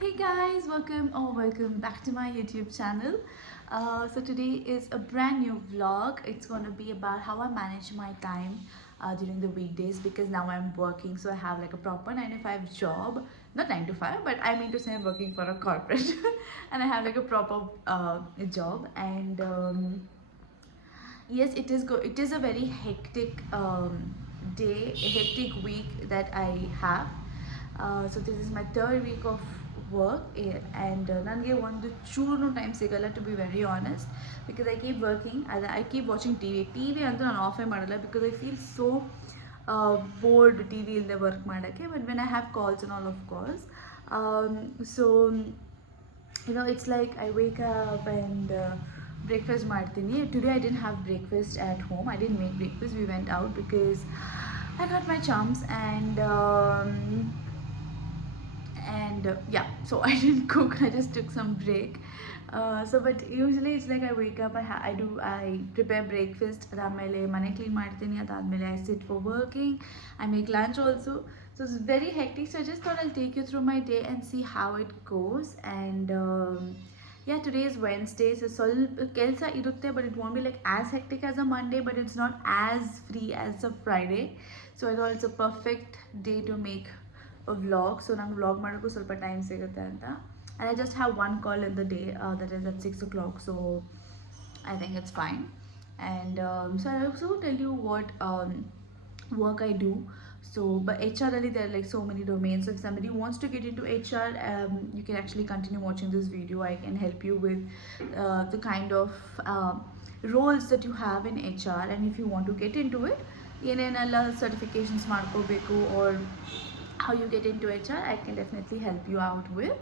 Hey guys, welcome back to my YouTube channel. So today is a brand new vlog. It's gonna be about how I manage my time during the weekdays because now I'm working, so I have like a proper 9 to 5 job. Not 9 to 5, but I mean to say I'm working for a corporate and I have like a proper job. And yes, it is a very hectic day, a hectic week that I have. So this is my third week of work, and ನನಗೆ ಒಂದು ಚೂರು time ಸಿಗಲ್ಲ to be very honest because I keep watching T V ಅಂತೂ ನಾನು ಆಫೇ ಮಾಡಲ್ಲ because I feel so bored T V ಇಲ್ಲದೆ work ಮಾಡೋಕ್ಕೆ but when I have calls on all of calls so it's like I wake up and breakfast ಮಾಡ್ತೀನಿ. Today I didn't have breakfast at home. I didn't make breakfast. We went out because I got my chums and yeah, so I didn't cook. I just took some break. But usually it's like I wake up, I prepare breakfast, adamele mane clean ಮಾಡ್ತೀನಿ, adamele I sit for working, I make lunch also. So it's very hectic. So I just thought I'll take you through my day and see how it goes. And yeah, today is Wednesday, so ಸ್ವಲ್ಪ ಕೆಲಸ ಇರುತ್ತೆ, but it won't be like as hectic as a Monday, but it's not as free as a Friday. So I thought it's a perfect day to make a vlog. So ನಂಗೆ ವ್ಲಾಗ್ ಮಾಡೋಕ್ಕೂ ಸ್ವಲ್ಪ ಟೈಮ್ ಸಿಗುತ್ತೆ ಅಂತ. And I just have one call in the day that is at 6 o'clock, so I think it's fine. And so I also tell you what work I do. So but HR really, there are like so many domains. So if somebody wants to get into HR, you can actually continue watching this video. I can help you with the kind of roles that you have in HR, and if you want to get into it, ಏನೇನೆಲ್ಲ certifications ಮಾಡ್ಕೋಬೇಕು or how you get into HR, I can definitely help you out with.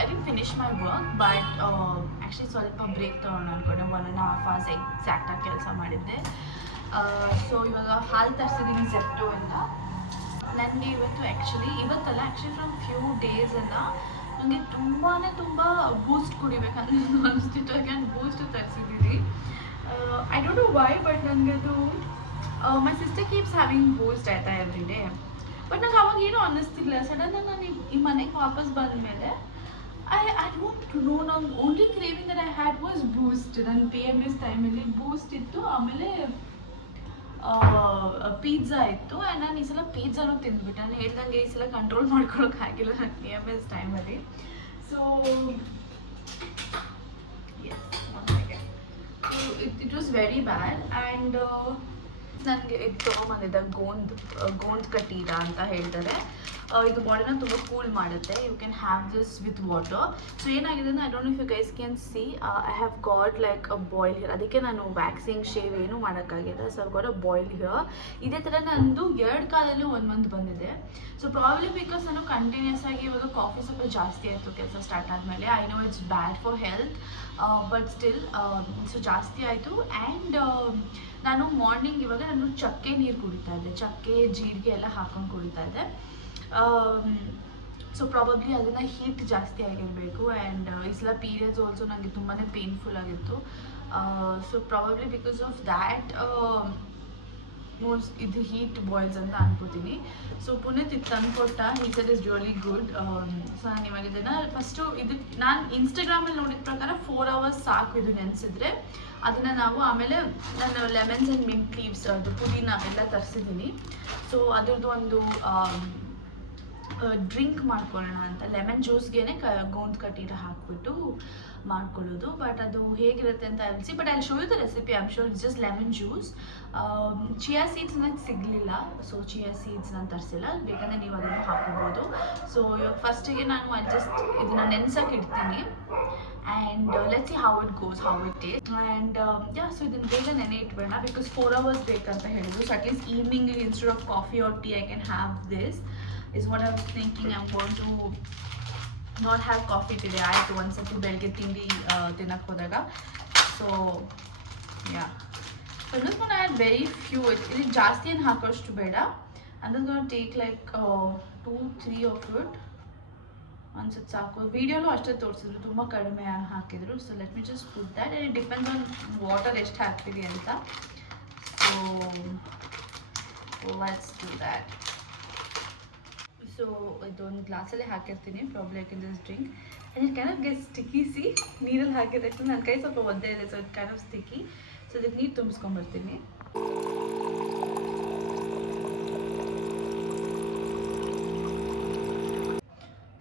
I didn't finish my work, but actually ಸ್ವಲ್ಪ ಬ್ರೇಕ್ ತೊಗೊಂಡು ಅನ್ಕೊಂಡೆ 1.5 hours ಎಕ್ಸಾಕ್ಟಾಗಿ ಕೆಲಸ ಮಾಡಿದ್ದೆ. ಸೊ ಇವಾಗ ಹಾಲು ತರಿಸಿದ್ದೀನಿ ಝೆಪ್ಟೋಯಿಂದ. ನನಗೆ ಇವತ್ತಲ್ಲ ಫ್ರಮ್ ಫ್ಯೂ ಡೇಸಿಂದ ನನಗೆ ತುಂಬ ಬೂಸ್ಟ್ ಕುಡಿಬೇಕಂತ ಅನಿಸ್ತಿತ್ತು. ಯಾಕಂದ್ರೆ ಬೂಸ್ಟ್ ತರಿಸಿದ್ದೀನಿ. I don't know why, but ನನಗೆ ಅದು my sister keeps having Boost ಆಯ್ತಾ ಎವ್ರಿ ಡೇ. ಬಟ್ ನಂಗೆ ಅವಾಗ ಏನೂ ಅನ್ನಿಸ್ತಿಲ್ಲ. ಸಡನ್ನಾಗಿ ನಾನು ಈ ಮನೆಗೆ ವಾಪಸ್ ಬಂದ ಮೇಲೆ I don't know, ನಂಗೆ only craving that I had was Boost. ನನ್ನ PMS ಟೈಮಲ್ಲಿ ಬೂಸ್ಟ್ ಇತ್ತು, ಆಮೇಲೆ ಪಿಜ್ಜಾ ಇತ್ತು. ಆ್ಯಂಡ್ ನಾನು ಈ ಸಲ ಪಿಜ್ಜಾನು ತಿಂದ್ಬಿಟ್ಟೆ. ನಾನು ಹೇಳ್ದಂಗೆ ಈ ಸಲ ಕಂಟ್ರೋಲ್ ಮಾಡ್ಕೊಳಕ್ಕಾಗಿಲ್ಲ ನನ್ನ PMS ಟೈಮಲ್ಲಿ. So it was very bad. And ನನಗೆ ಇದು ತೊಗೊಂಬಂದಿದ್ದೆ ಗೋಂದ್ ಕಟೀರ ಅಂತ ಹೇಳ್ತಾರೆ. ಇದು ಬಾಡಿನ ತುಂಬ ಕೂಲ್ ಮಾಡುತ್ತೆ. You can have this with water. So ಏನಾಗಿದೆ ಅಂದರೆ, I don't know if you guys can see, I have got like a boil here. ಅದಕ್ಕೆ ನಾನು ವ್ಯಾಕ್ಸಿಂಗ್ ಶೇವ್ ಏನೂ ಮಾಡೋಕ್ಕಾಗಿಲ್ಲ. So I got a boil here. ಇದೇ ಥರ ನಂದು 2 ಕಾಲಲ್ಲೂ ಒಂದು ಬಂದಿದೆ. ಸೊ ಪ್ರಾಬ್ಲಿ ಬಿಕಾಸ್ ನಾನು ಕಂಟಿನ್ಯೂಸ್ ಆಗಿ ಇವಾಗ ಕಾಫಿ ಸ್ವಲ್ಪ ಜಾಸ್ತಿ ಆಯಿತು ಕೆಲಸ ಸ್ಟಾರ್ಟ್ ಆದಮೇಲೆ. I know it's bad for health, but still so ಜಾಸ್ತಿ ಆಯಿತು. ಆ್ಯಂಡ್ ನಾನು ಮಾರ್ನಿಂಗ್ ಇವಾಗ ಚಕ್ಕೆ ನೀರು ಕುಡಿತಾ ಇದ್ದೆ. ಚಕ್ಕೆ ಜೀರಿಗೆ ಎಲ್ಲ ಹಾಕೊಂಡು ಕುಡಿತಾ ಇದ್ದೆ. ಸೊ ಪ್ರಾಬಬ್ಲಿ ಅದನ್ನು ಹೀಟ್ ಜಾಸ್ತಿ ಆಗಿರಬೇಕು. ಆ್ಯಂಡ್ ಈ ಸಲ ಪೀರಿಯಡ್ಸ್ ಆಲ್ಸೋ ನನಗೆ ತುಂಬಾ ಪೇನ್ಫುಲ್ ಆಗಿತ್ತು. So probably because of that most ಇದು ಹೀಟ್ ಬಾಯ್ಲ್ಸ್ ಅಂತ ಅನ್ಕೋತೀನಿ. ಸೊ ಪುನೀತ್ ಇದು ತಂದುಕೊಟ್ಟ, he said is really good. So ನಾನು ಇವಾಗ ಇದನ್ನು ಫಸ್ಟು ಇದು ನಾನು ಇನ್ಸ್ಟಾಗ್ರಾಮಲ್ಲಿ ನೋಡಿದ ಪ್ರಕಾರ 4 hours ಸಾಕು ಇದು ನೆನೆಸಿದ್ರೆ. ಅದನ್ನು ನಾವು ಆಮೇಲೆ ನಾನು ಲೆಮನ್ಸ್ ಆ್ಯಂಡ್ ಮಿಂಟ್ ಲೀವ್ಸ್ ಅದು ಪುದೀನ ಎಲ್ಲ ತರಿಸಿದ್ದೀನಿ. ಸೊ ಅದ್ರದ್ದು ಒಂದು ಡ್ರಿಂಕ್ ಮಾಡ್ಕೊಳ್ಳೋಣ ಅಂತ, ಲೆಮನ್ ಜ್ಯೂಸ್ಗೆ ಗೋಂದ್ ಕಟ್ಟೀರ ಹಾಕ್ಬಿಟ್ಟು ಮಾಡ್ಕೊಳ್ಳೋದು. ಬಟ್ ಅದು ಹೇಗಿರುತ್ತೆ ಅಂತ ಅನಿಸಿ, ಬಟ್ ಅಲ್ಲಿ show you the recipe. I am sure it's just lemon juice. Chia seeds ನನಗೆ ಸಿಗಲಿಲ್ಲ, ಸೊ ಚಿಯಾ ಸೀಡ್ಸ್ ನಾನು ತರಿಸಿಲ್ಲ. ಬೇಕಂದರೆ ನೀವು ಅದನ್ನು ಹಾಕೋಬೋದು. ಸೊ ಇವಾಗ ಫಸ್ಟಿಗೆ ನಾನು ಜಸ್ಟ್ ಇದನ್ನು ನೆನ್ಸಕ್ಕೆ ಇಡ್ತೀನಿ. And let's see how it goes, how it taste. And so ಇದನ್ನು ಬೇಗ ನೆನೆ ಇಟ್ಬೇಡ, ಬಿಕಾಸ್ 4 hours ಬೇಕಂತ ಹೇಳಿದ್ರು. So at least evening instead of coffee or tea I can have this is what I was thinking. I'm going to not have coffee today. ಆಯಿತು ಒಂದ್ಸತಿ ಬೆಳಗ್ಗೆ ತಿಂಡಿ ತಿನ್ನಕ್ಕೆ ಹೋದಾಗ. So yeah, so I'm just going to add very few. ಇದಕ್ಕೆ ಜಾಸ್ತಿ ಏನು ಹಾಕೋಷ್ಟು ಬೇಡ. I'm just going to take like 2-3 of it. ಅನ್ಸುತ್ತೆ ಸಾಕು. ವಿಡಿಯೋಲು ಅಷ್ಟೇ ತೋರಿಸಿದ್ರು, ತುಂಬ ಕಡಿಮೆ ಹಾಕಿದ್ರು. So let me just put that. And it depends on water ಎಷ್ಟು ಹಾಕ್ತೀವಿ ಅಂತ. So let's do that. So ಇದೊಂದು ಗ್ಲಾಸಲ್ಲೇ ಹಾಕಿರ್ತೀನಿ. Probably I can just drink. And it can of get sticky. C, ನೀರಲ್ಲಿ ಹಾಕಿದ ತಕ್ಷಣ ನನ್ನ ಕೈ ಸ್ವಲ್ಪ ಒದ್ದೆ ಇದೆ, so it can of sticky. So ಇದಕ್ಕೆ ನೀರು ತುಂಬಿಸ್ಕೊಂಬರ್ತೀನಿ.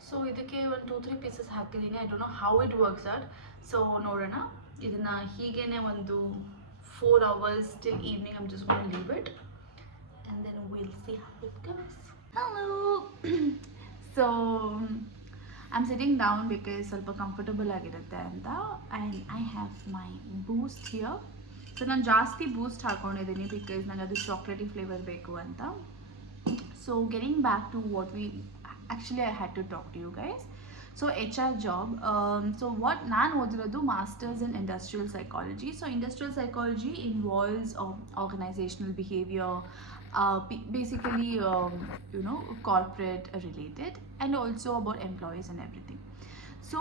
ಸೊ ಇದಕ್ಕೆ ಒಂದು 2-3 ಪೀಸಸ್ ಹಾಕಿದ್ದೀನಿ. I don't know how it works out. So ನೋಡೋಣ. ಇದನ್ನು ಹೀಗೇ ಒಂದು 4 hours till evening. I'm just going to leave it and then we'll see how it goes. Hello. So I'm sitting down because ಸ್ವಲ್ಪ ಕಂಫರ್ಟಬಲ್ ಆಗಿರುತ್ತೆ ಅಂತ. And I have my Boost here. So ನಾನು ಜಾಸ್ತಿ ಬೂಸ್ಟ್ ಹಾಕ್ಕೊಂಡಿದ್ದೀನಿ ಬಿಕಾಸ್ ನನಗೆ ಅದು ಚಾಕ್ಲೇಟಿ ಫ್ಲೇವರ್ ಬೇಕು ಅಂತ. So getting back to what we actually I had to talk to you guys. So HR job. So what ನಾನು ಓದಿರೋದು masters in industrial psychology. So industrial psychology involves organisational behaviour, basically corporate related, and also about employees and everything. So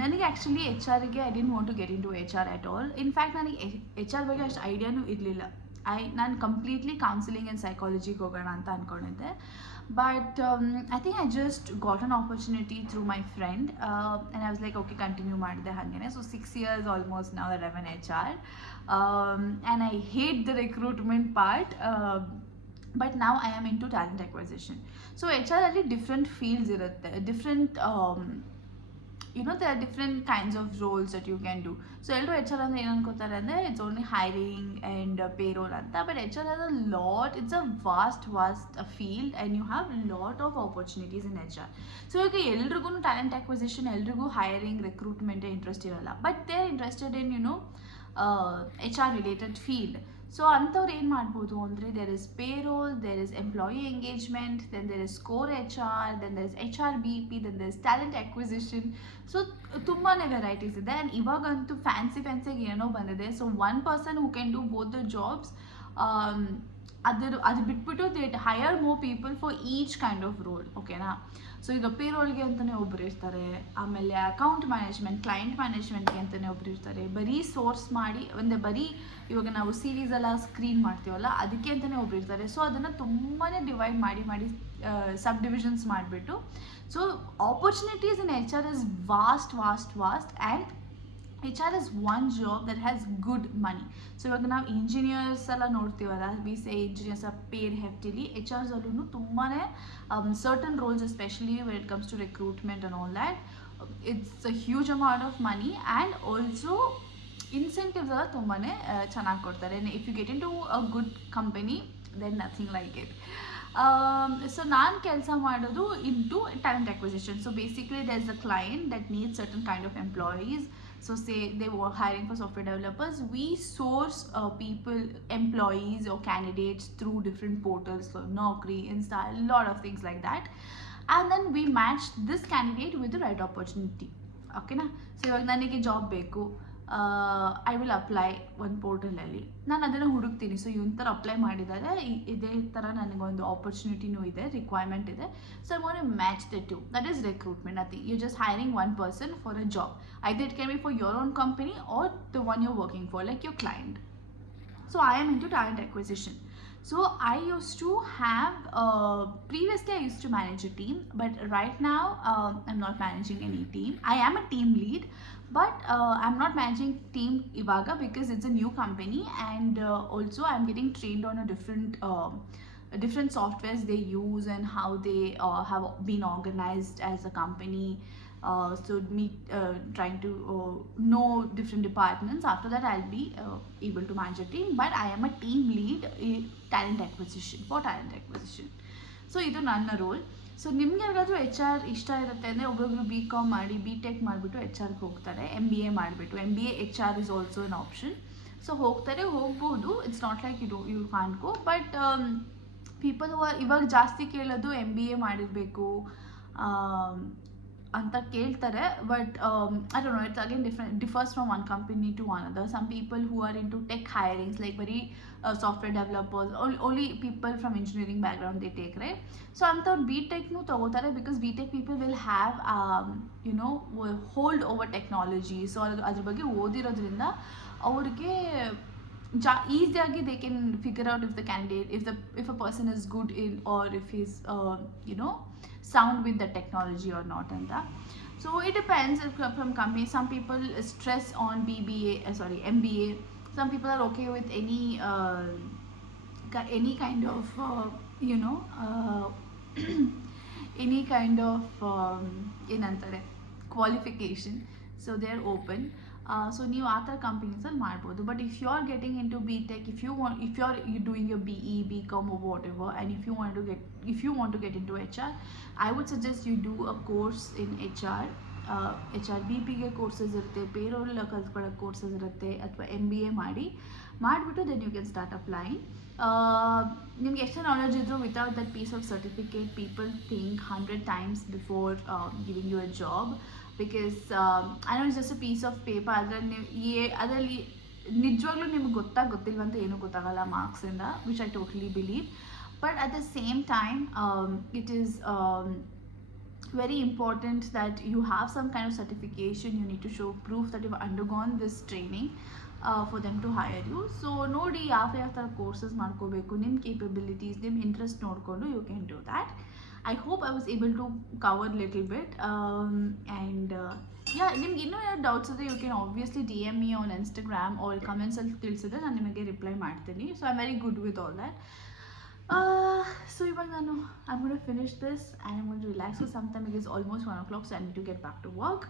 ನನಗೆ actually HR ಗೆ I didn't want to get in to HR at all. In fact ನನಗೆ HR ಬಗ್ಗೆ ಅಷ್ಟು ಐಡಿಯಾನೂ ಇರಲಿಲ್ಲ. ನಾನು completely counselling and ಸೈಕಾಲಜಿಗೆ ಹೋಗೋಣ ಅಂತ ಅಂದ್ಕೊಂಡಿದ್ದೆ. But I think I just got an opportunity through my friend and I was like okay continue ಮಾಡಿದೆ ಹಾಗೇ. ಸೊ 6 years ಆಲ್ಮೋಸ್ಟ್ ನಾವು that I'm in HR. And I hate the recruitment part. But now I am into talent acquisition. So HR ಅಲ್ಲಿ different fields ಇರುತ್ತೆ, different there are different kinds of roles that you can do. So ಎಲ್ಲರೂ HR ಅಂದರೆ ಏನು ಅನ್ಕೋತಾರೆ ಅಂದರೆ it's only hiring and payroll ಅಂತ. But HR has a lot, it's a vast field and you have lot of opportunities in HR. So ಈಗ ಎಲ್ರಿಗೂ talent acquisition, ಎಲ್ರಿಗೂ hiring recruitment interest ಇರಲ್ಲ, but they are interested in HR related field. So ಅಂಥವ್ರು ಏನು ಮಾಡ್ಬೋದು ಅಂದರೆ there is payroll, there is employee engagement, then there is core HR, then there is HRBP, then there is talent acquisition. So ತುಂಬಾ varieties ಇದೆ. And ಇವಾಗಂತೂ ಫ್ಯಾನ್ಸಿಗೆ ಏನೋ ಬಂದಿದೆ. So one person who can do both the jobs. ಅದು ಬಿಟ್ಬಿಟ್ಟು they higher more people for each kind of role. ಓಕೆನಾ? So ಈಗ ಪೇರೋಲ್ಗೆ ಅಂತಲೇ ಒಬ್ಬರು ಇರ್ತಾರೆ, ಆಮೇಲೆ ಅಕೌಂಟ್ ಮ್ಯಾನೇಜ್ಮೆಂಟ್, ಕ್ಲೈಂಟ್ ಮ್ಯಾನೇಜ್ಮೆಂಟ್ಗೆ ಅಂತಲೇ ಒಬ್ಬರು ಇರ್ತಾರೆ. ಬರೀ ಸೋರ್ಸ್ ಮಾಡಿ ಬರೀ ಇವಾಗ ನಾವು ಸೀರೀಸ್ ಎಲ್ಲ ಸ್ಕ್ರೀನ್ ಮಾಡ್ತೀವಲ್ಲ ಅದಕ್ಕೆ ಅಂತಲೇ ಒಬ್ರು ಇರ್ತಾರೆ. ಸೊ ಅದನ್ನು ತುಂಬಾ ಡಿವೈಡ್ ಮಾಡಿ ಸಬ್ ಡಿವಿಷನ್ಸ್ ಮಾಡಿಬಿಟ್ಟು. So opportunities in HR is vast and HR is one job that has good money. So ಇವಾಗ ನಾವು ಇಂಜಿನಿಯರ್ಸ್ ಎಲ್ಲ ನೋಡ್ತೀವಲ್ಲ, we say engineers are paid heftily. HRs ಅಲ್ಲೂ ತುಂಬಾ certain roles, especially when it comes to recruitment and all that, it's a huge amount of money. And also incentives ಎಲ್ಲ ತುಂಬಾ ಚೆನ್ನಾಗಿ ಕೊಡ್ತಾರೆ. If you get in to a good company then nothing like it. So ನಾನು ಕೆಲಸ ಮಾಡೋದು into talent acquisition. So basically there is a client that needs certain kind of employees. So say they were hiring for software developers. We source people, employees or candidates through different portals, so Naukri, Insta, a lot of things like that. And then we match this candidate with the right opportunity. Okay na? So iವಾಗ ನನಗೆ ಜಾಬ್ ಬೇಕು, I will apply ಒಂದು ಪೋರ್ಟಲಲ್ಲಿ, ನಾನು ಅದನ್ನು ಹುಡುಕ್ತೀನಿ. ಸೊ ಇವನ್ ಥರ ಅಪ್ಲೈ ಮಾಡಿದ್ದಾರೆ, ಇದೇ ಥರ ನನಗೊಂದು ಆಪರ್ಚುನಿಟಿನೂ ಇದೆ, ರಿಕ್ವೈರ್ಮೆಂಟ್ ಇದೆ. So I want to match the two. That is recruitment. Nothing. You just hiring one person for a job. Either it can be for your own company or the one you working for, like your client. So I am into talent acquisition. So I used to have, previously I used to manage a team, but right now I'm not managing any team. I am a team lead, but I'm not managing team Ivaga because it's a new company, and also I'm getting trained on a different softwares they use and how they have been organized as a company. So me trying to know different departments. After that I'll be able to manage a team, but I am a team lead in talent acquisition, for talent acquisition. So ಇದು ನನ್ನ roll. So ನಿಮ್ಗೆ ಯಾರಿಗಾದ್ರೂ H R ಇಷ್ಟ ಇರುತ್ತೆ ಅಂದರೆ, ಒಬ್ಬೊಬ್ರು B com ಮಾಡಿ B tech ಮಾಡಿಬಿಟ್ಟು ಎಚ್ ಆರ್ಗೆ ಹೋಗ್ತಾರೆ, MBA ಮಾಡಿಬಿಟ್ಟು. MBA HR is also an option. So ಹೋಗ್ಬೋದು. It's not like you can't go, but people ಇವಾಗ ಜಾಸ್ತಿ ಕೇಳೋದು MBA ಮಾಡಿರಬೇಕು ಅಂತ ಕೇಳ್ತಾರೆ. But I don't know, it's again differs from one company to another. Some people who are into tech hirings, like very software developers, only people from engineering background they take, right? So ಅಂಥವ್ರು BTechನು ತಗೋತಾರೆ, because BTech people will have hold over technology. So ಅದ್ರ ಬಗ್ಗೆ ಓದಿರೋದ್ರಿಂದ ಅವ್ರಿಗೆ ಈಸಿಯಾಗಿ they can figure out if the candidate, if a person is good in, or if he's sound with the technology or not, and that. So it depends from company. Some people stress on MBA. Some people are okay with any kind of any kind of ಏನಂತಾರೆ qualification. So they are open. So ನೀವು ಆ ಥರ ಕಂಪನೀಸಲ್ಲಿ ಮಾಡ್ಬೋದು. But if you are getting into BTech, if you are doing your BE, BCom or whatever, and if you want to get into HR, I would suggest you do a course in HR. HRBPಗೆ courses ಇರುತ್ತೆ, payroll ಕಲ್ತ್ಕೊಳ್ಳೋಕ್ಕೆ courses ಇರುತ್ತೆ, ಅಥವಾ MBA ಮಾಡಿಬಿಟ್ಟು then you can start applying. ನಿಮ್ಗೆ ಎಷ್ಟು knowledge ಇದ್ದರೂ without that piece of certificate, people think 100 times before giving you a job. Because I know it's just a piece of paper. ಅದರಲ್ಲಿ ನಿಜವಾಗ್ಲೂ ನಿಮ್ಗೆ ಗೊತ್ತಿಲ್ವಂತ ಏನೂ ಗೊತ್ತಾಗಲ್ಲ ಮಾರ್ಕ್ಸಿಂದ, which I totally believe. But at the same time it is very important that you have some kind of certification. You need to show proof that you've undergone this training for them to hire you. So ನೋಡಿ ಯಾವ ಥರ ಕೋರ್ಸಸ್ ಮಾಡ್ಕೋಬೇಕು, ನಿಮ್ಮ ಕೇಪಬಿಲಿಟೀಸ್, ನಿಮ್ಮ ಇಂಟ್ರೆಸ್ಟ್ ನೋಡಿಕೊಂಡು you can do that. I hope I was able to cover a little bit. And yeah, ನಿಮ್ಗೆ ಇನ್ನೂ ಏನಾದ್ರು ಡೌಟ್ಸ್ ಇದ್ದರೆ you can obviously DM me on Instagram or comments-ಅಲ್ಲಿ ತಿಳಿಸಿದ್ರೆ ನಾನು ನಿಮಗೆ ರಿಪ್ಲೈ ಮಾಡ್ತೀನಿ. So I'm very good with all that. So ಇವಾಗ I'm going to finish this and I'm going to relax for some time because it's almost 1 o'clock, so I need to get back to work.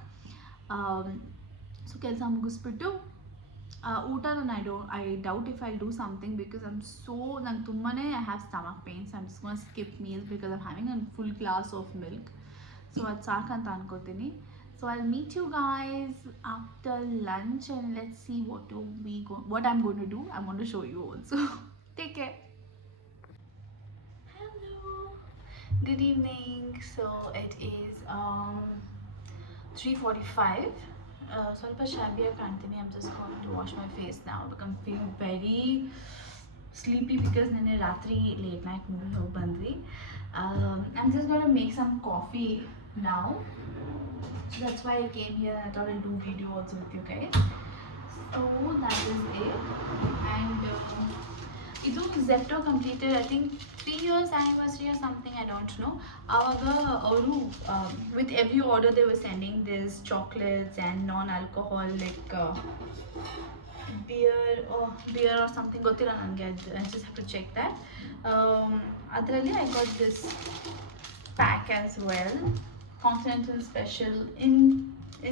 So ಕೆಲಸ ಮುಗಿಸ್ಬಿಟ್ಟು ಊಟ I doubt if I'll do something because ನಂಗೆ ತುಂಬಾ I have stomach pains. I'm just going to skip meals because I'm having a full glass of milk. So ಅದು ಸಾಕಂತ ಅನ್ಕೋತೀನಿ. So I'll meet you guys after lunch and let's see what I'm going to do. I'm going to show you also. Take care. Good evening. So it is 3:45. ಸ್ವಲ್ಪ shabby ಕಾಣ್ತೀನಿ. I'm just going to wash my face now because I'm feeling very sleepy because ನೆನ್ನೆ ರಾತ್ರಿ late night movie ಹೋಗಿ ಬಂದ್ವಿ. I'm just going to make some coffee now. So that's why I came here. I thought I'll do video also with you guys. So that is it. And ಇದು Zepto completed, I think 3 years anniversary or something, I don't know. ಆವಾಗ ಅವರು with every order they were sending this chocolates and non-alcoholic beer or something, ಗೊತ್ತಿಲ್ಲ ನನಗೆ. I just have to check that. ಅದರಲ್ಲಿ I got this pack as well, Continental Special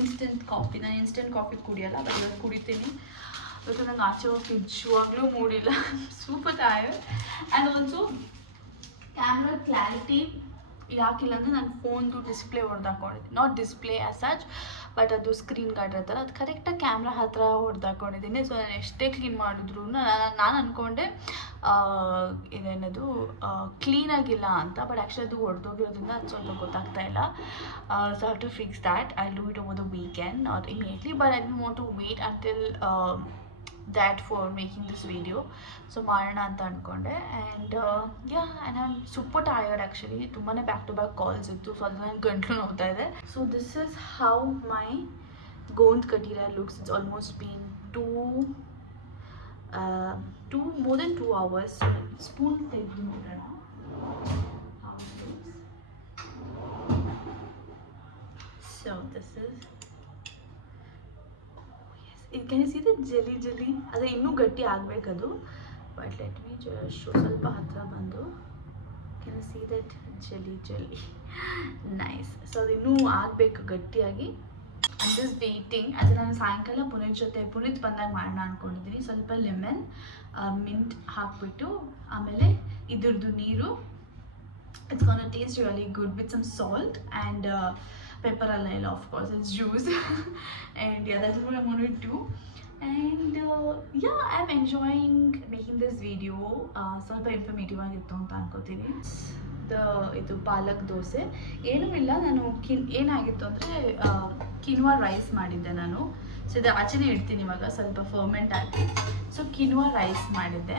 instant coffee. ನಾನು instant coffee ಕುಡಿಯಲ್ಲ, but ಇವತ್ತು ಕುಡಿತೀನಿ. ಇವತ್ತು ನಂಗೆ ಆಚೆ ಹೋಗಿ ನಿಜವಾಗ್ಲೂ ಮೂಡಿಲ್ಲ. Super tired. And also camera clarity ಯಾಕಿಲ್ಲ ಅಂದರೆ ನಾನು ಫೋನ್ದು ಡಿಸ್ಪ್ಲೇ ಹೊಡೆದಾಕೊಂಡಿದ್ದೀನಿ. Not display as such, but ಅದು ಸ್ಕ್ರೀನ್ ಗಾರ್ಡ್ ಇರ್ತಾರೆ, ಅದು ಕರೆಕ್ಟಾಗಿ ಕ್ಯಾಮ್ರಾ ಹತ್ರ ಹೊಡೆದಾಕೊಂಡಿದ್ದೀನಿ. ಸೊ ನಾನು ಎಷ್ಟೇ ಕ್ಲೀನ್ ಮಾಡಿದ್ರು ನಾನು ಅಂದ್ಕೊಂಡೆ ಇದೇನದು ಕ್ಲೀನಾಗಿಲ್ಲ ಅಂತ, ಬಟ್ ಆ್ಯಕ್ಚುಲಿ ಅದು ಹೊಡೆದೋಗಿರೋದ್ರಿಂದ ಅದು ಸ್ವಲ್ಪ ಗೊತ್ತಾಗ್ತಾ ಇಲ್ಲ. So have to fix that. I do it over the weekend or immediately, but I don't want to wait until that for making this video. So ಮಾಡೋಣ ಅಂತ ಅಂದ್ಕೊಂಡೆ. And and I'm super tired actually. ತುಂಬಾ back to back calls ಇತ್ತು, so ಅದು ನನ್ನ ಗಂಟ್ಲು ನೋಡ್ತಾ ಇದೆ. So this is how my gond katira looks. It's almost been more than 2 hours. Spoon ತೆಗೆದು ನೋಡೋಣ. So this is, yes, can you see the jelly? ಅದು ಇನ್ನೂ ಗಟ್ಟಿ ಆಗಬೇಕದು. But let me just show ಸ್ವಲ್ಪ ಹತ್ರ ಬಂದು. Can you see that jelly? Nice. So ಅದು ಇನ್ನೂ ಆಗಬೇಕು ಗಟ್ಟಿಯಾಗಿ. I'm just waiting. ಅದು ನಾನು ಸಾಯಂಕಾಲ ಪುನೀತ್ ಬಂದಾಗ ಮಾಡೋಣ ಅಂದ್ಕೊಂಡಿದ್ದೀನಿ. ಸ್ವಲ್ಪ ಲೆಮನ್ ಮಿಂಟ್ ಹಾಕ್ಬಿಟ್ಟು ಆಮೇಲೆ ಇದ್ರದ್ದು ನೀರು. It's gonna taste really good with some salt and pepper alila, of course, it's juice. And yeah, that's what I'm gonna do. And yeah, I'm enjoying making this video. ಸ್ವಲ್ಪ ಇನ್ಫಾರ್ಮೇಟಿವ್ ಆಗಿತ್ತು ಅಂತ ಅನ್ಕೋತೀನಿ. ಇದು ಪಾಲಕ್ ದೋಸೆ ಏನೂ ಇಲ್ಲ. ನಾನು ಏನಾಗಿತ್ತು ಅಂದರೆ ಕಿನ್ವಾ ರೈಸ್ ಮಾಡಿದ್ದೆ ನಾನು. ಸೊ ಇದು ಆಚೆನೇ ಇಡ್ತೀನಿ ಇವಾಗ ಸ್ವಲ್ಪ ಫರ್ಮೆಂಟ್ ಆಗಿ. ಸೊ ಕಿನ್ವಾ ರೈಸ್ ಮಾಡಿದ್ದೆ,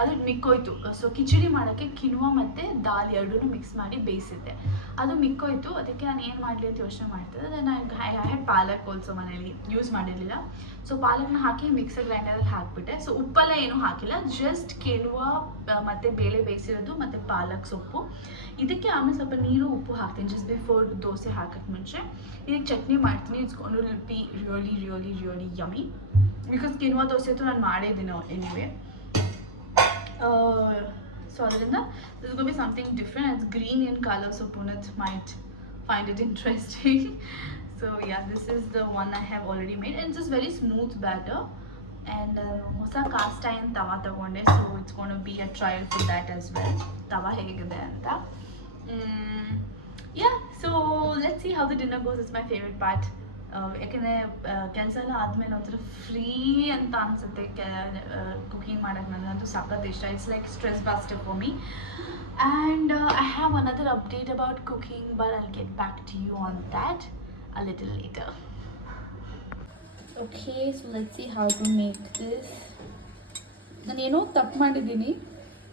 ಅದು ಮಿಕ್ಕೋಯ್ತು. ಸೊ ಕಿಚಡಿ ಮಾಡೋಕ್ಕೆ ಕಿನ್ವಾ ಮತ್ತು ದಾಲ್ ಎರಡೂ ಮಿಕ್ಸ್ ಮಾಡಿ ಬೇಯಿಸಿದ್ದೆ. ಅದು ಮಿಕ್ಕೋಯ್ತು. ಅದಕ್ಕೆ ನಾನು ಏನು ಮಾಡಲಿ ಅಂತ ಯೋಚನೆ ಮಾಡ್ತಿದ್ದೆ. Then I had palak also ಮನೇಲಿ ಯೂಸ್ ಮಾಡಿರಲಿಲ್ಲ. ಸೊ ಪಾಲಕ್ನ ಹಾಕಿ ಮಿಕ್ಸರ್ ಗ್ರೈಂಡರಲ್ಲಿ ಹಾಕಿಬಿಟ್ಟೆ. ಸೊ ಉಪ್ಪೆಲ್ಲ ಏನೂ ಹಾಕಿಲ್ಲ, ಜಸ್ಟ್ ಕಿನ್ವಾ ಮತ್ತು ಬೇಳೆ ಬೇಯಿಸಿರೋದು ಮತ್ತು ಪಾಲಕ್ ಸೊಪ್ಪು. ಇದಕ್ಕೆ ಆಮೇಲೆ ಸ್ವಲ್ಪ ನೀರು ಉಪ್ಪು ಹಾಕ್ತೀನಿ ಜಸ್ಟ್ ಬಿಫೋರ್ ದೋಸೆ ಹಾಕೋಕ್ಕೆ ಮುಂಚೆ. ಇದಕ್ಕೆ ಚಟ್ನಿ ಮಾಡ್ತೀನಿ. It's gonna be really yummy because quinoa dosa ಅಂತೂ ನಾನು ಮಾಡಿದ್ದೀನಿ anyway. So adrinda this is going to be something different. It's green in color, so Puneet might find it interesting. So yeah, this is the one I have already made, and it's just very smooth batter. And hosa cast iron tawa tagonde, so it's going to be a trial for that as well. Tawa hegide anta. Yeah, so let's see how the dinner goes. It's my favorite part. ಯಾಕೆಂದರೆ ಕೆಲಸ ಎಲ್ಲ ಆದಮೇಲೆ ಒಂಥರ ಫ್ರೀ ಅಂತ ಅನಿಸುತ್ತೆ. ಕುಕಿಂಗ್ ಮಾಡೋಕ್ಕೆ ನನಗಂತೂ ಸಖತ್ ಇಷ್ಟ. It's like stress buster for me. And I have another update about cooking, but I'll get back to you on that a little later. Okay, so let's see how to make this. ನಾನೇನೋ ತಪ್ಪು ಮಾಡಿದ್ದೀನಿ,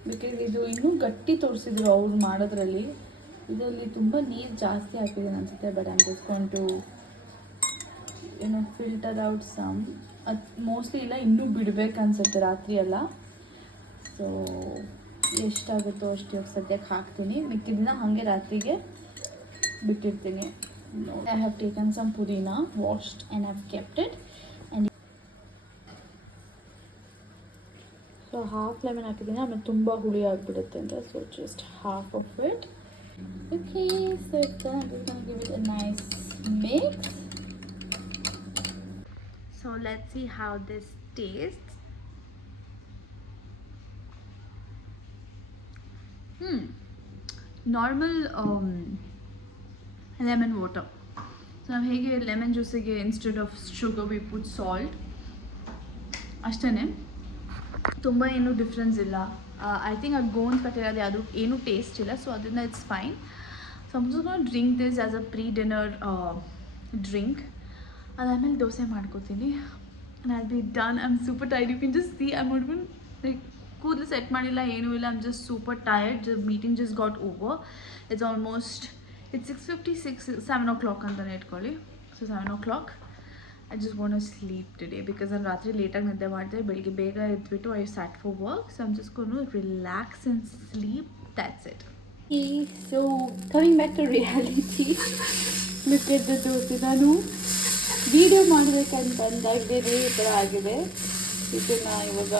ಬಿಕಾಸ್ ಇದು ಇನ್ನೂ ಗಟ್ಟಿ ತೋರಿಸಿದ್ರು ಅವ್ರು ಮಾಡೋದ್ರಲ್ಲಿ. ಇದರಲ್ಲಿ ತುಂಬ ನೀರು ಜಾಸ್ತಿ ಹಾಕಿದ್ದೀನಿ ಅನಿಸುತ್ತೆ. But I am just going to filter out some. ಅದು ಮೋಸ್ಟ್ಲಿ ಇಲ್ಲ, ಇನ್ನೂ ಬಿಡಬೇಕು ಅನಿಸುತ್ತೆ ರಾತ್ರಿ ಎಲ್ಲ. ಸೊ ಎಷ್ಟಾಗುತ್ತೋ ಅಷ್ಟು ಇವಾಗ ಸದ್ಯಕ್ಕೆ ಹಾಕ್ತೀನಿ. ಮಿಕ್ಕಿದ್ದನ್ನ ಹಾಗೆ ರಾತ್ರಿಗೆ ಬಿಟ್ಟಿರ್ತೀನಿ. I have taken some pudina washed and have kept it. And so half lemon ಹಾಕಿದ್ದೀನಿ, ಆಮೇಲೆ ತುಂಬ ಹುಳಿ ಆಗಿಬಿಡುತ್ತೆ ಅಂತ. So just half of it. Okay, so it's give it a nice mix. So let's see how this tastes. Normal lemon water. So ನಾವು ಹೇಗೆ lemon ಜ್ಯೂಸಿಗೆ instead of sugar we put salt, ಅಷ್ಟೇ. ತುಂಬ ಏನೂ ಡಿಫ್ರೆನ್ಸ್ ಇಲ್ಲ. ಐ ಥಿಂಕ್ ಅದು ಗೋಂದ್ ಕಟ್ಟಿರೋದು ಯಾವುದು ಏನೂ ಟೇಸ್ಟ್ ಇಲ್ಲ. ಸೊ ಅದರಿಂದ it's fine. So I'm just gonna drink this as a pre dinner drink. ಅದಾದಮೇಲೆ ದೋಸೆ ಮಾಡ್ಕೋತೀನಿ. and I'll be done. I'm super tired. You can just see I'm not even like ಕೂದಲು ಸೆಟ್ ಮಾಡಿಲ್ಲ, ಏನೂ ಇಲ್ಲ. I'm just super tired. The meeting just got over. It's 6:56, 7 o'clock ಅಂತಲೇ ಇಟ್ಕೊಳ್ಳಿ. ಸೊ 7 o'clock I just want to sleep today because ನಾನು ರಾತ್ರಿ ಲೇಟಾಗಿ ನಿದ್ದೆ ಮಾಡಿದೆ. ಬೆಳಿಗ್ಗೆ ಬೇಗ ಎದ್ಬಿಟ್ಟು I sat for work. So I'm just going to relax and sleep. That's it. Okay, so coming back to reality. Look at the dose. ನಾನು ವೀಡಿಯೋ ಮಾಡಬೇಕಂತ ಅಂದಾಗಲೇ ಈ ಥರ ಆಗಿದೆ. ಇದನ್ನು ಇವಾಗ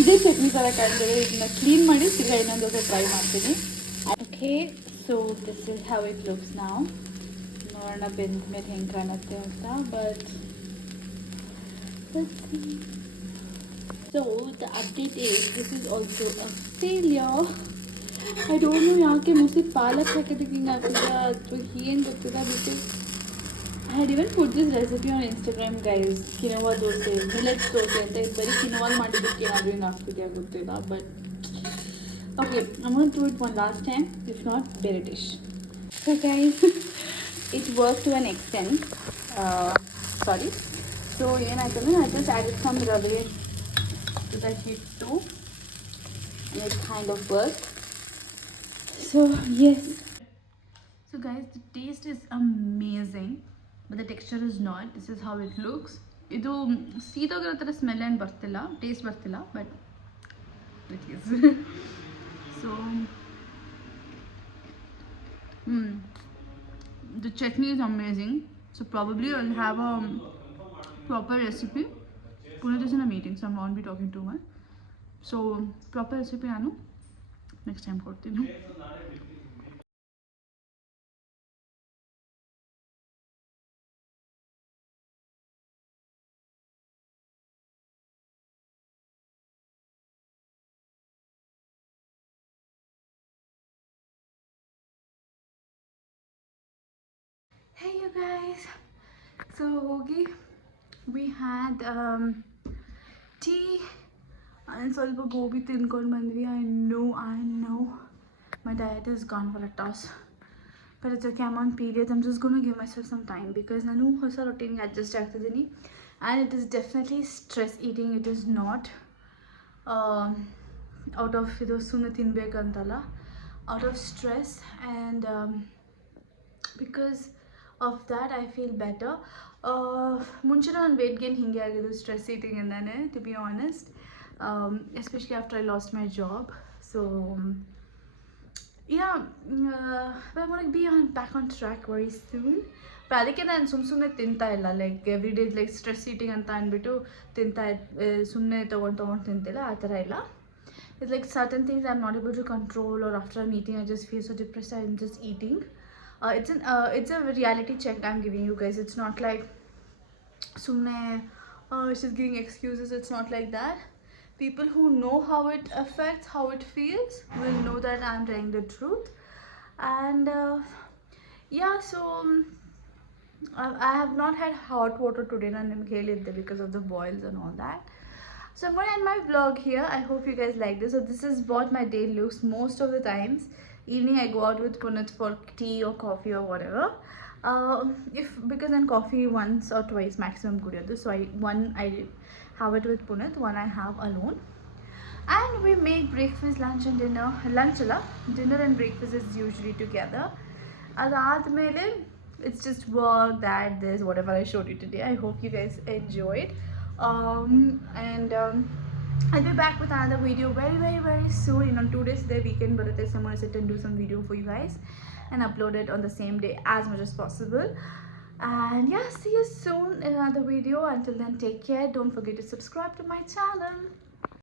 ಇದೇ ಚಟ್ನಿ ಥರ ಕಾಣ್ತದೆ. ಇದನ್ನ ಕ್ಲೀನ್ ಮಾಡಿ ತಿರ್ಗಾ ಇನ್ನೊಂದು ದೋಸೆ ಟ್ರೈ ಮಾಡ್ತೀನಿ. Okay, so this is how it looks ನಾವು. ನೋಡೋಣ ಬೆಂದ ಮೇಲೆ ಹೆಂಗೆ ಕಾಣುತ್ತೆ ಅಂತ. But so the update is this is also a failure. I don't know ಯಾಕೆ ಮೋಸ್ಟ್ಲಿ ಪಾಲಕ್ ಹಾಕಿದ್ದಕ್ಕೆ ಹಿಂಗೆ ಆಗ್ತಿದೆ ಅಥವಾ ಏನು ಗೊತ್ತಿಲ್ಲ. Because I had even put this recipe on Instagram guys. Quinoa dosa, millets dosa ಅಂತ. ಇದು ಬರೀ ಕಿನೋವಾ ಮಾಡಿದ್ದಕ್ಕೆ ಏನಾದರೂ ಹಿಂಗೆ ಆಗ್ತಿದೆಯಾ ಗೊತ್ತಿಲ್ಲ. But okay, I want to it one last time. If not ಬೇರೆ dish. So guys, it work to an extent. Sorry. So ಏನಾಯ್ತಂದರೆ I just added some rava to the hittu. It kind of worked. So yes. So guys, the taste is amazing, but the texture is not. This is how it looks. ಇದು ಸೀದೋಗಿರೋ ಥರ ಸ್ಮೆಲ್ ಏನು ಬರ್ತಿಲ್ಲ, ಟೇಸ್ಟ್ ಬರ್ತಿಲ್ಲ, but it is. So the chutney is amazing. So probably I'll have a proper recipe. Punit is in a meeting, so I won't be talking too much. So proper recipe ನಾನು next time ಕೊಡ್ತೀನಿ. Hey you guys, so ಹೋಗಿ we had tea and ಸ್ವಲ್ಪ ಗೋಬಿ ತಿನ್ಕೊಂಡು ಬಂದ್ವಿ. I know my diet has gone for a toss, but it's okay, I'm on period. I'm just going to give myself some time because ನಾನು ಹೊಸ ರೊಟೀನ್ಗೆ ಅಡ್ಜಸ್ಟ್ ಆಗ್ತಿದ್ದೀನಿ, and it is definitely stress eating. It is not out of ಇದು ಸುಮ್ಮನೆ ತಿನ್ಬೇಕಂತಲ್ಲ, out of stress, and because of that I feel better. ಮುಂಚೆ ನಾನು wait gain ಹಿಂಗೆ ಆಗಿದ್ದು ಸ್ಟ್ರೆಸ್ ಈಟಿಂಗಿಂದಾನೆ, to be honest, especially after I lost my job. So yeah, but I'm gonna be back on track very soon. but ಅದಕ್ಕೆ ನಾನು ಸುಮ್ಮನೆ ತಿಂತಾ ಇಲ್ಲ, like every day like stress eating ಅಂತ ಅಂದ್ಬಿಟ್ಟು ತಿಂತಾ ಸುಮ್ಮನೆ ತೊಗೊಂಡು ತಿಂತಿಲ್ಲ, ಆ ಥರ ಇಲ್ಲ. It's like certain things I'm not able to control, or after I'm eating I just feel so depressed, I'm just eating. It's a reality check I'm giving you guys. It's not like sumne she's giving excuses. It's not like that. People who know how it affects, how it feels, will know that I'm telling the truth. And yeah, so I have not had hot water today, because of the boils and all that. So I'm going to end my vlog here. I hope you guys like this. So this is what my day looks most of the times. Evening I go out with Punit for tea or coffee or whatever. Because then coffee once or twice maximum kudiyodu. So one I have it with Punit, one I have alone. And we make breakfast, lunch and dinner. Lunch alla, dinner and breakfast is usually together. Adadmele it's just work, that, this, whatever I showed you today. I hope you guys enjoyed. And I'll be back with another video very soon. In on 2 days the weekend barutte, so I'm going to sit and do some video for you guys and upload it on the same day as much as possible. And yeah, see you soon in another video. Until then, take care. Don't forget to subscribe to my channel.